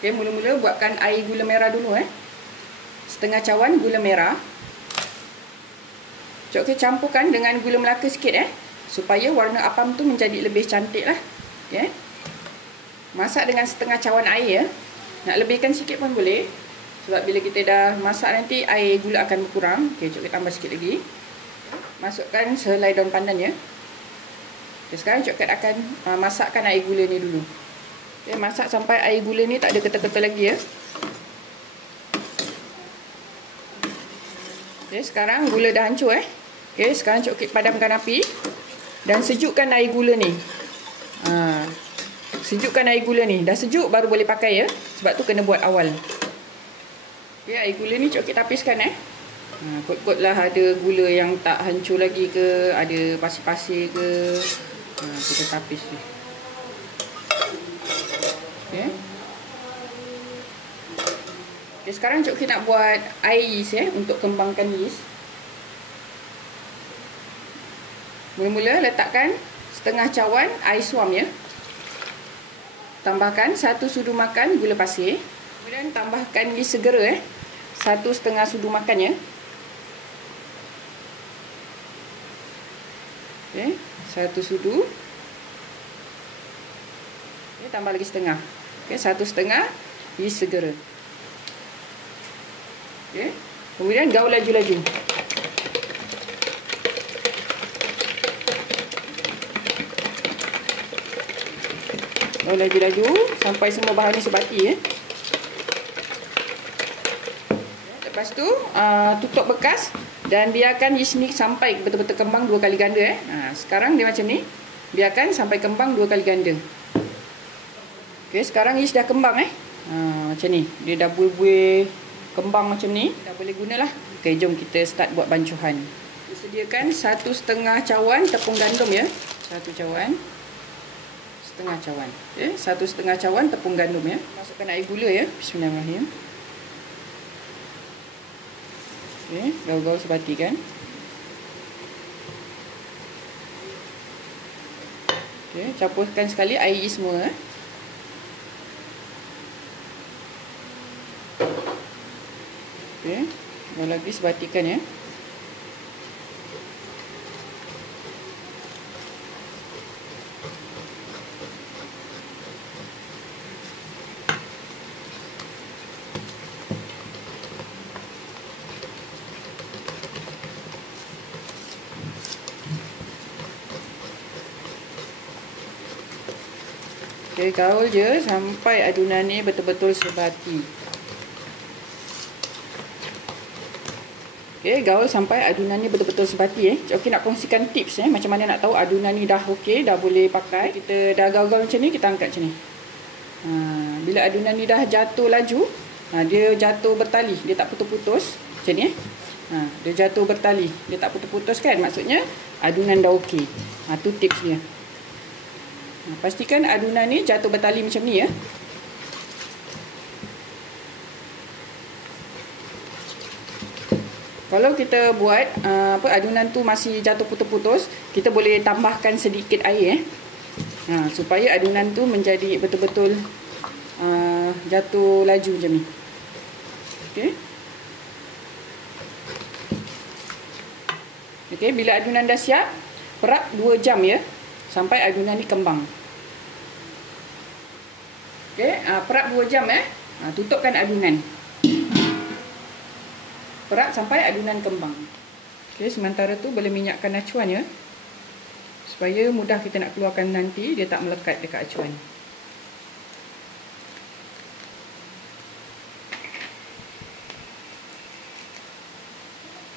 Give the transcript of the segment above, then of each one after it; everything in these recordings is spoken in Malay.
Okey, mula-mula buatkan air gula merah dulu setengah cawan gula merah. Okey, campurkan dengan gula Melaka sikit supaya warna apam tu menjadi lebih cantik lah. Okey. Masak dengan setengah cawan air Nak lebihkan sikit pun boleh. Sebab bila kita dah masak nanti air gula akan berkurang. Okey, cuk kita tambah sikit lagi. Masukkan sehelai daun pandan Okay, sekarang cuk akan masakkan air gula ni dulu. Okay, masak sampai air gula ni tak ada ketul-ketul lagi Okay, sekarang gula dah hancur Okay, sekarang cuk padamkan api dan sejukkan air gula ni. Sejukkan air gula ni. Dah sejuk baru boleh pakai sebab tu kena buat awal. Okay, air gula ni cuk tapiskan kot-kot lah ada gula yang tak hancur lagi ke, ada pasir-pasir ke. Kita tapis ni. Okay. Okay, sekarang cuk kita nak buat air yeast untuk kembangkan yeast. Mula-mula letakkan setengah cawan air suam Tambahkan 1 sudu makan gula pasir. Kemudian tambahkan yeast segera 1,5 sudu makan Okay, 1 sudu. Okay, tambah lagi setengah. Okay, 1,5 yeast segera. Okay, kemudian gaul laju-laju. Gaul laju-laju sampai semua bahan ni sebati Lepas tu tutup bekas dan biarkan yeast ni sampai betul-betul kembang 2 kali ganda sekarang dia macam ni. Biarkan sampai kembang 2 kali ganda. Okey, sekarang yeast dah kembang macam ni. Dia dah buih-buih kembang macam ni. Dah boleh gunalah. Okey, jom kita start buat bancuhan. Sediakan 1,5 cawan tepung gandum 1 cawan. Setengah cawan. Okey, 1,5 cawan tepung gandum Masukkan air gula Bismillahirrahmanirrahim. Okay, gaul-gaul sebati kan. Okay, campurkan sekali air yeast semua Okay, gaul lagi sebatikan Okay, gaul je sampai adunan ni betul-betul sebati. Okay, gaul sampai adunan ni betul-betul sebati Okay, nak kongsikan tips macam mana nak tahu adunan ni dah okey, dah boleh pakai. Kita dah gaul-gaul macam ni, kita angkat macam ni. Bila adunan ni dah jatuh laju, dia jatuh bertali, dia tak putus-putus macam ni dia jatuh bertali, dia tak putus-putus kan, maksudnya adunan dah okey. Tu tips dia. Pastikan adunan ni jatuh bertali macam ni Kalau kita buat adunan tu masih jatuh putus-putus, kita boleh tambahkan sedikit air supaya adunan tu menjadi betul-betul jatuh laju macam ni. Okey. Okey, bila adunan dah siap, perap 2 jam sampai adunan ni kembang. Okey, perap 2 jam tutupkan adunan. Perap sampai adunan kembang. Okey, sementara tu boleh minyakkan acuan supaya mudah kita nak keluarkan nanti, dia tak melekat dekat acuan.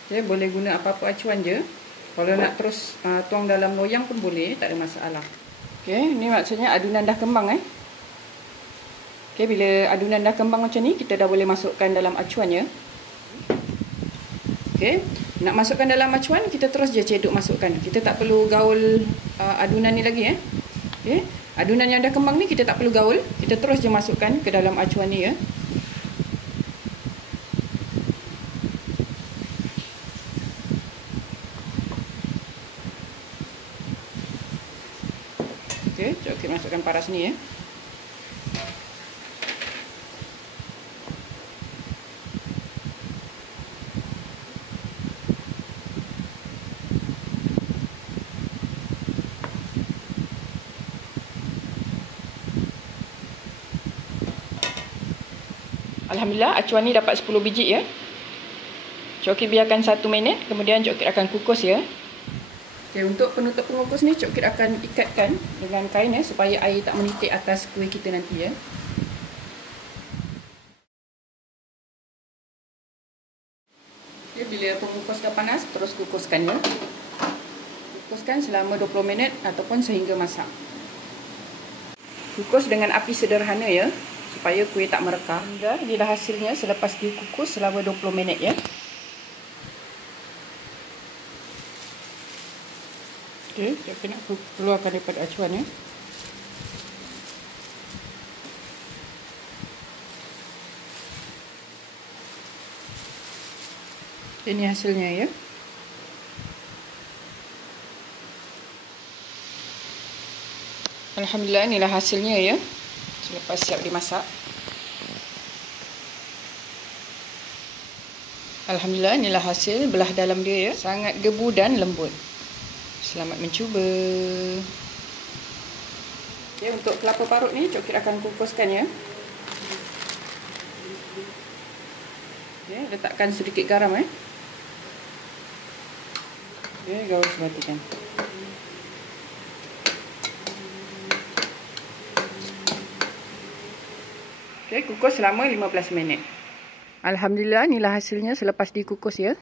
Okey, boleh guna apa-apa acuan je. Kalau nak terus tuang dalam loyang pun boleh, tak ada masalah. Okey, ni maksudnya adunan dah kembang Okey, bila adunan dah kembang macam ni, kita dah boleh masukkan dalam acuan Okey, nak masukkan dalam acuan, kita terus je cedok masukkan. Kita tak perlu gaul adunan ni lagi Okey, adunan yang dah kembang ni kita tak perlu gaul, kita terus je masukkan ke dalam acuan ni Okey, jom kita masukkan paras ni Alhamdulillah, acuan ni dapat 10 biji ya. Cik Kit biarkan 1 minit, kemudian Cik Kit akan kukus ya. Okay, untuk penutup pengukus ni Cik Kit akan ikatkan dengan kain ya, supaya air tak menitik atas kuih kita nanti ya. Okay, bila pengukus dah panas, terus kukuskan ya. Kukuskan selama 20 minit ataupun sehingga masak. Kukus dengan api sederhana ya, supaya kuih tak merekah. Dah, inilah hasilnya selepas dikukus selama 20 minit ya. Okey, saya kena keluarkan daripada acuan ya. Ini hasilnya ya. Alhamdulillah, inilah hasilnya ya. Selepas siap dimasak. Alhamdulillah, inilah hasil belah dalam dia ya. Sangat gebu dan lembut. Selamat mencuba. Okay, untuk kelapa parut ni Cik Kit akan kukuskan ya. Okay, letakkan sedikit garam ya. Okay, garis batikan. Okay, kukus selama 15 minit. Alhamdulillah, inilah hasilnya selepas dikukus ya.